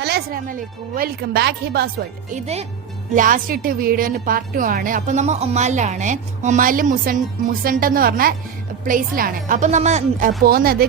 Hello അസ്സലാമലൈക്കും, welcome back Hibas world. ഇത് last ഇട്ട് വീഡിയോന്റെ പാർട്ട് 2 ആണ്. അപ്പൊ നമ്മ ഒമാനിലാണ്. ഒമാനില് മുസണ്ട എന്ന് പറഞ്ഞ പ്ലേസിലാണ്. അപ്പൊ നമ്മ പോകുന്നത്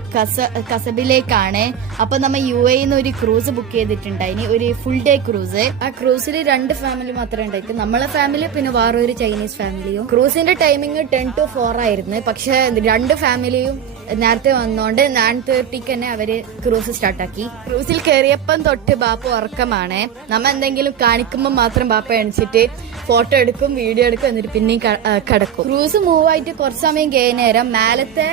കസബിലേക്കാണ്. അപ്പൊ നമ്മ UAE ഒരു ക്രൂസ് ബുക്ക് ചെയ്തിട്ടുണ്ടായിനി, ഒരു ഫുൾ ഡേ ക്രൂസ്. ആ ക്രൂസിൽ 2 ഫാമിലി മാത്രമേ ഉണ്ടായിട്ട്, നമ്മളെ ഫാമിലി പിന്നെ വേറെ ഒരു ചൈനീസ് ഫാമിലിയും. ക്രൂസിന്റെ ടൈമിങ് 10 to 4 ആയിരുന്നു. പക്ഷെ 2 ഫാമിലിയും നേരത്തെ വന്നോണ്ട് 9:30 തന്നെ അവര് ക്രൂസ് സ്റ്റാർട്ടാക്കി. ക്രൂസിൽ കയറിയപ്പം തൊട്ട് ബാപ്പ ഉറക്കമാണ്. നമ്മ എന്തെങ്കിലും കാണിക്കുമ്പോൾ മാത്രം ബാപ്പ എണിച്ചിട്ട് ഫോട്ടോ എടുക്കും, വീഡിയോ എടുക്കും, എന്നിട്ട് പിന്നെയും കിടക്കും. ക്രൂസ് മൂവ് ആയിട്ട് കുറച്ച് സമയം കഴിഞ്ഞേരം മേലത്തെ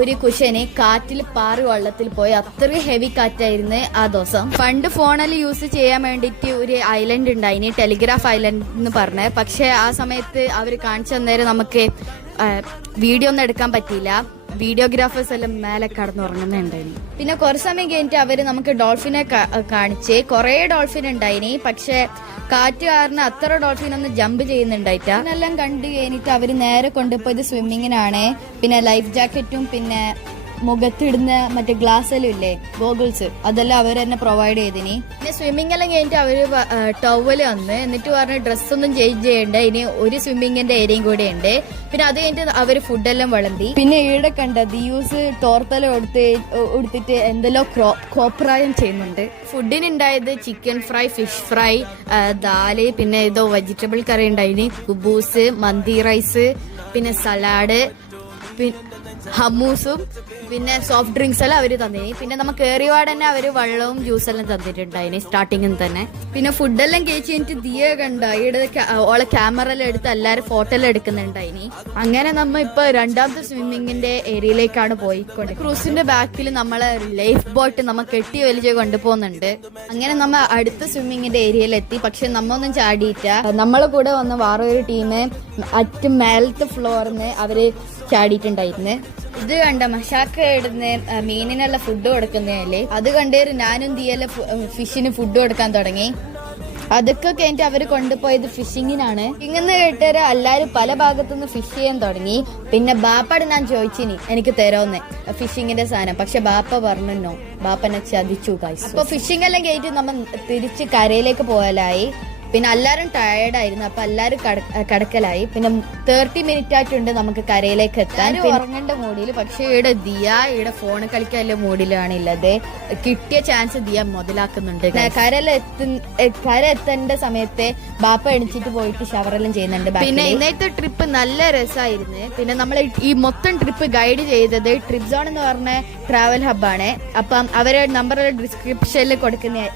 ഒരു കുഷന് കാറ്റിൽ പാറി വെള്ളത്തിൽ പോയി. അത്രയും ഹെവി കാറ്റായിരുന്നു ആ ദിവസം. പണ്ട് ഫോണിൽ യൂസ് ചെയ്യാൻ വേണ്ടിയിട്ട് ഒരു ഐലൻഡ് ഉണ്ടായിനി, ടെലിഗ്രാഫ് ഐലൻഡ് എന്ന് പറഞ്ഞ്. പക്ഷെ ആ സമയത്ത് അവർ കാണിച്ചു തന്നേരം നമുക്ക് വീഡിയോ ഒന്നും എടുക്കാൻ പറ്റിയില്ല. വീഡിയോഗ്രാഫേഴ്സ് എല്ലാം മേലെ കടന്നുറങ്ങുന്നുണ്ടായിനി. പിന്നെ കുറച്ച് സമയം കഴിഞ്ഞിട്ട് അവര് നമുക്ക് ഡോൾഫിനെ കാണിച്ച്. കുറെ ഡോൾഫിൻ ഉണ്ടായിനി, പക്ഷെ കാറ്റ് കാരണം അത്ര ഡോൾഫിൻ ഒന്നും ജമ്പ് ചെയ്യുന്നുണ്ടായിട്ട. എല്ലാം കണ്ടു കഴിഞ്ഞിട്ട് അവര് നേരെ കൊണ്ടുപോയത് സ്വിമ്മിങ്ങിനാണ്. പിന്നെ ലൈഫ് ജാക്കറ്റും പിന്നെ മുഖത്തിടുന്ന മറ്റേ ഗ്ലാസ് എല്ലാം ഇല്ലേ, ഗോഗിൾസ്, അതെല്ലാം അവർ തന്നെ പ്രൊവൈഡ് ചെയ്തിനി. പിന്നെ സ്വിമ്മിങ് എല്ലാം കഴിഞ്ഞിട്ട് അവര് ടവല് വന്ന് എന്നിട്ട് പറഞ്ഞ ഡ്രസ്സൊന്നും ചേഞ്ച് ചെയ്യണ്ട, ഇനി ഒരു സ്വിമ്മിങ്ങിന്റെ ഏരിയയും കൂടെ ഉണ്ട്. പിന്നെ അത് കഴിഞ്ഞിട്ട് അവര് ഫുഡെല്ലാം വിളമ്പി. പിന്നെ ഈടെ കണ്ട ദിയൂസ് ടോർത്തല കൊടുത്തിട്ട് എന്തെല്ലോ കോപ്രായം ചെയ്യുന്നുണ്ട്. ഫുഡിനുണ്ടായത് ചിക്കൻ ഫ്രൈ, ഫിഷ് ഫ്രൈ, ദാല്, പിന്നെ ഏതോ വെജിറ്റബിൾ കറി ഉണ്ടായിനി, കുബൂസ്, മന്തി റൈസ്, പിന്നെ സലാഡ്, ഹമ്മൂസും പിന്നെ സോഫ്റ്റ് ഡ്രിങ്ക്സ് എല്ലാം അവര് തന്നിനി. പിന്നെ നമുക്ക് കയറിയപാട് തന്നെ അവര് വെള്ളവും ജ്യൂസെല്ലാം തന്നിട്ടുണ്ടായിനി സ്റ്റാർട്ടിങ്ങിൽ തന്നെ. പിന്നെ ഫുഡെല്ലാം കഴിച്ച് കഴിഞ്ഞിട്ട് ദിയ കണ്ട ഇവിടെ ഓളെ ക്യാമറ എല്ലാം എടുത്ത് എല്ലാരും ഫോട്ടോ എല്ലാം എടുക്കുന്നുണ്ടായിനി. അങ്ങനെ നമ്മ ഇപ്പൊ 2ാമത്തെ സ്വിമ്മിങ്ങിന്റെ ഏരിയയിലേക്കാണ് പോയിക്കൊണ്ട്. ക്രൂസിന്റെ ബാക്കിൽ നമ്മളെ ലൈഫ് ബോട്ട് നമ്മ കെട്ടി വലിച്ച് കൊണ്ടുപോകുന്നുണ്ട്. അങ്ങനെ നമ്മ അടുത്ത സ്വിമ്മിങ്ങിന്റെ ഏരിയയിലെത്തി. പക്ഷെ നമ്മൊന്നും ചാടിയിട്ട. നമ്മളെ കൂടെ വന്ന വേറെ ഒരു ടീം മേലത്തെ ഫ്ലോറിന്ന് അവര് ചാടിയിട്ടുണ്ടായിരുന്നു. ഇത് കണ്ട മഷാക്ക ഇടുന്ന മീനിനുള്ള ഫുഡ് കൊടുക്കുന്നതല്ലേ, അത് കണ്ടേര് ഞാനും ദിയല്ല ഫിഷിന് ഫുഡ് കൊടുക്കാൻ തുടങ്ങി. അതൊക്കെ കഴിഞ്ഞിട്ട് അവര് കൊണ്ടുപോയത് ഫിഷിങ്ങിനാണ്. ഇങ്ങനെ കേട്ടേര് എല്ലാരും പല ഭാഗത്തുനിന്ന് ഫിഷ് ചെയ്യാൻ തുടങ്ങി. പിന്നെ ബാപ്പയോട് ഞാൻ ചോദിച്ചിനി എനിക്ക് തരോന്ന് ഫിഷിങ്ങിന്റെ സാധനം, പക്ഷെ ബാപ്പ പറഞ്ഞു ബാപ്പനെ ചതിച്ചു ഗൈസ്. അപ്പൊ ഫിഷിംഗ് എല്ലാം കഴിഞ്ഞിട്ട് നമ്മൾ തിരിച്ച് കരയിലേക്ക് പോകലായി. പിന്നെ എല്ലാരും ടയേർഡായിരുന്നു, അപ്പൊ എല്ലാരും കടക്കലായി. പിന്നെ 30 മിനിറ്റ് ആയിട്ടുണ്ട് നമുക്ക് കരയിലേക്ക് എത്താൻ. ഉറങ്ങേണ്ട മൂഡില്. പക്ഷെ ഇവിടെ ദിയ ഇവിടെ ഫോണ് കളിക്കാനുള്ള മൂഡിലാണ് ഉള്ളത്. കിട്ടിയ ചാൻസ് ദിയ മുതലാക്കുന്നുണ്ട്. കര എത്തേണ്ട സമയത്തെ ബാപ്പ എണിച്ചിട്ട് പോയിട്ട് ഷവറെല്ലാം ചെയ്യുന്നുണ്ട്. പിന്നെ ഇന്നത്തെ ട്രിപ്പ് നല്ല രസമായിരുന്നു. പിന്നെ നമ്മൾ ഈ മൊത്തം ട്രിപ്പ് ഗൈഡ് ചെയ്തത് ട്രിപ്പ് സോൺ എന്ന് പറഞ്ഞ ട്രാവൽ ഹബ്ബാണ്. അപ്പം അവരെ നമ്പർ ഡിസ്ക്രിപ്ഷനിൽ കൊടുക്കുന്ന